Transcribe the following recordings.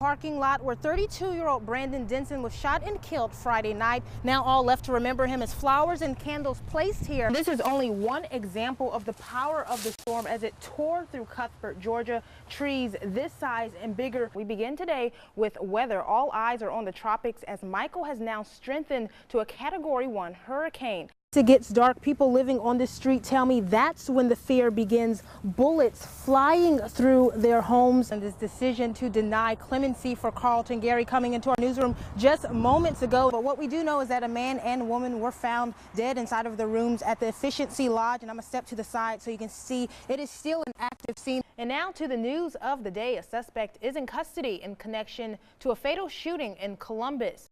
Parking lot where 32-year-old Brandon Denson was shot and killed Friday night. Now all left to remember him is flowers and candles placed here. This is only one example of the power of the storm as it tore through Cuthbert, Georgia. Trees this size and bigger. We begin today with weather. All eyes are on the tropics as Michael has now strengthened to a Category 1 hurricane. It gets dark. People living on this street tell me that's when the fear begins. Bullets flying through their homes. And this decision to deny clemency for Carlton Gary coming into our newsroom just moments ago. But what we do know is that a man and woman were found dead inside of the rooms at the Efficiency Lodge. And I'm going to step to the side so you can see it is still an active scene. And now to the news of the day. A suspect is in custody in connection to a fatal shooting in Columbus.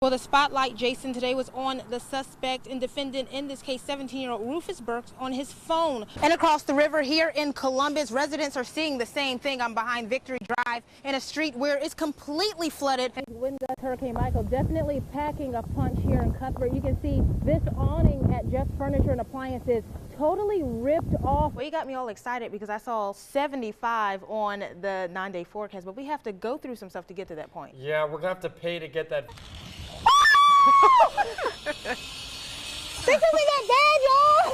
Well, the spotlight, Jason, today was on the suspect and defendant in this case, 17-year-old Rufus Burks, on his phone. And across the river here in Columbus, residents are seeing the same thing. I'm behind Victory Drive in a street where it's completely flooded. Wind gust Hurricane Michael definitely packing a punch here in Cuthbert. You can see this awning at Just Furniture and Appliances totally ripped off. Well, you got me all excited because I saw 75 on the 9-day forecast, but we have to go through some stuff to get to that point. Yeah, we're gonna have to pay to get that. Think of me that bad, y'all!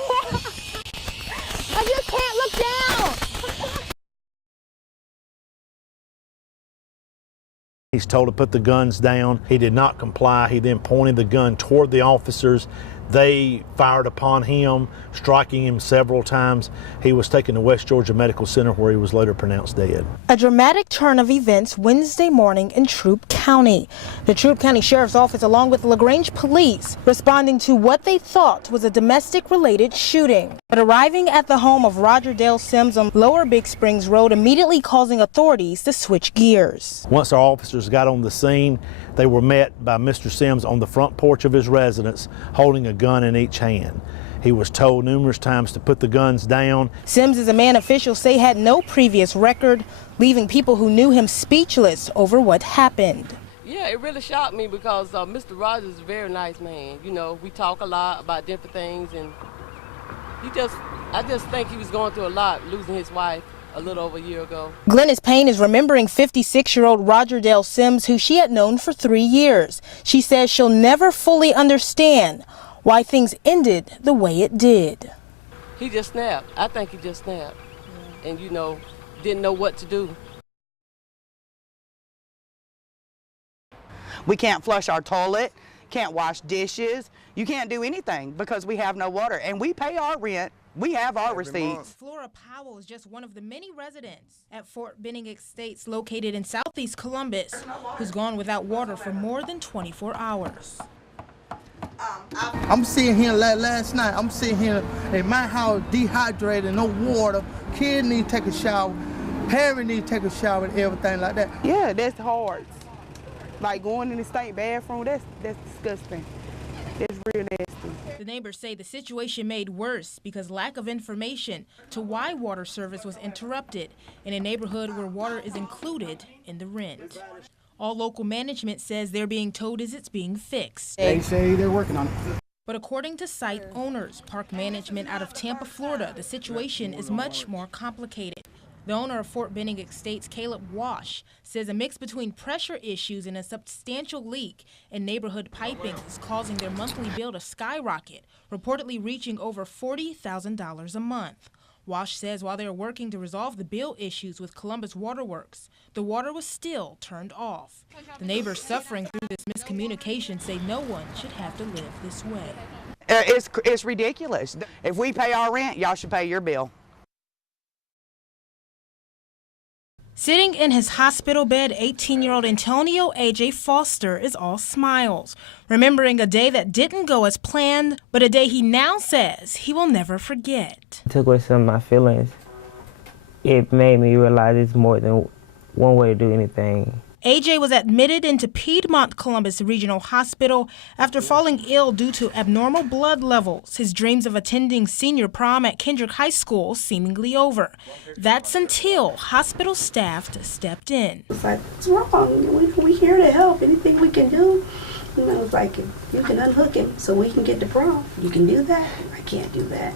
I just can't look down! He's told to put the guns down. He did not comply. He then pointed the gun toward the officers. They fired upon him, striking him several times. He was taken to West Georgia Medical Center where he was later pronounced dead. A dramatic turn of events Wednesday morning in Troup County. The Troup County Sheriff's Office along with LaGrange Police responding to what they thought was a domestic-related shooting. But arriving at the home of Roger Dale Sims on Lower Big Springs Road immediately causing authorities to switch gears. Once our officers got on the scene, they were met by Mr. Sims on the front porch of his residence holding a gun in each hand. He was told numerous times to put the guns down. Sims is a man officials say had no previous record, leaving people who knew him speechless over what happened. Yeah, it really shocked me because Mr. Rogers is a very nice man. You know, we talk a lot about different things, and I just think he was going through a lot, losing his wife a little over a year ago. Glennis Payne is remembering 56-year-old Roger Dale Sims, who she had known for 3 years. She says she'll never fully understand why things ended the way it did. He just snapped. I think he just snapped. Yeah. And, you know, didn't know what to do. We can't flush our toilet, can't wash dishes. You can't do anything because we have no water. And we pay our rent. We have our receipts. Flora Powell is just one of the many residents at Fort Benning Estates located in southeast Columbus who's gone without water for more than 24 hours. I'm sitting here last night. I'm sitting here in my house dehydrated, no water. Kid need to take a shower. Parent need to take a shower and everything like that. Yeah, that's hard. Like going in the state bathroom, that's disgusting. It's real nasty. The neighbors say the situation made worse because lack of information to why water service was interrupted in a neighborhood where water is included in the rent. All local management says they're being told as it's being fixed. They say they're working on it. But according to site owners, park management out of Tampa, Florida, the situation is much more complicated. The owner of Fort Benning Estates, Caleb Wash, says a mix between pressure issues and a substantial leak in neighborhood piping is causing their monthly bill to skyrocket, reportedly reaching over $40,000 a month. Wash says while they're working to resolve the bill issues with Columbus Waterworks, the water was still turned off. The neighbors suffering through this miscommunication say no one should have to live this way. It's ridiculous. If we pay our rent, y'all should pay your bill. Sitting in his hospital bed, 18-year-old Antonio A.J. Foster is all smiles, remembering a day that didn't go as planned, but a day he now says he will never forget. It took away some of my feelings. It made me realize it's more than one way to do anything. A.J. was admitted into Piedmont Columbus Regional Hospital after falling ill due to abnormal blood levels. His dreams of attending senior prom at Kendrick High School seemingly over. That's until hospital staff stepped in. It's like, what's wrong? We're here to help. Anything we can do. And I was like, you can unhook him so we can get to prom. You can do that? I can't do that.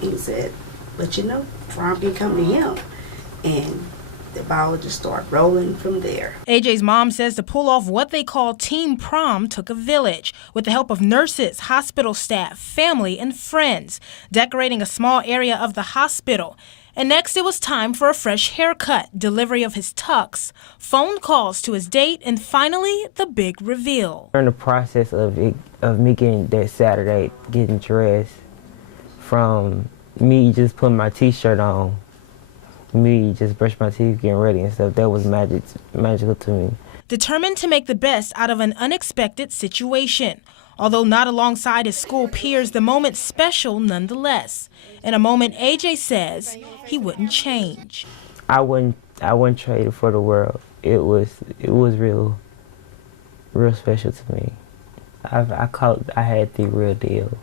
And he said, but you know, prom can come to him. And ball just started rolling from there. AJ's mom says to pull off what they call Team Prom took a village, with the help of nurses, hospital staff, family, and friends, decorating a small area of the hospital. And next, it was time for a fresh haircut, delivery of his tux, phone calls to his date, and finally, the big reveal. During the process of me getting that Saturday, getting dressed, from me just putting my T-shirt on, me just brushing my teeth, getting ready and stuff, that was magical to me. Determined to make the best out of an unexpected situation. Although not alongside his school peers, the moment's special nonetheless. In a moment AJ says he wouldn't change. I wouldn't trade it for the world. It was real special to me. I had the real deal.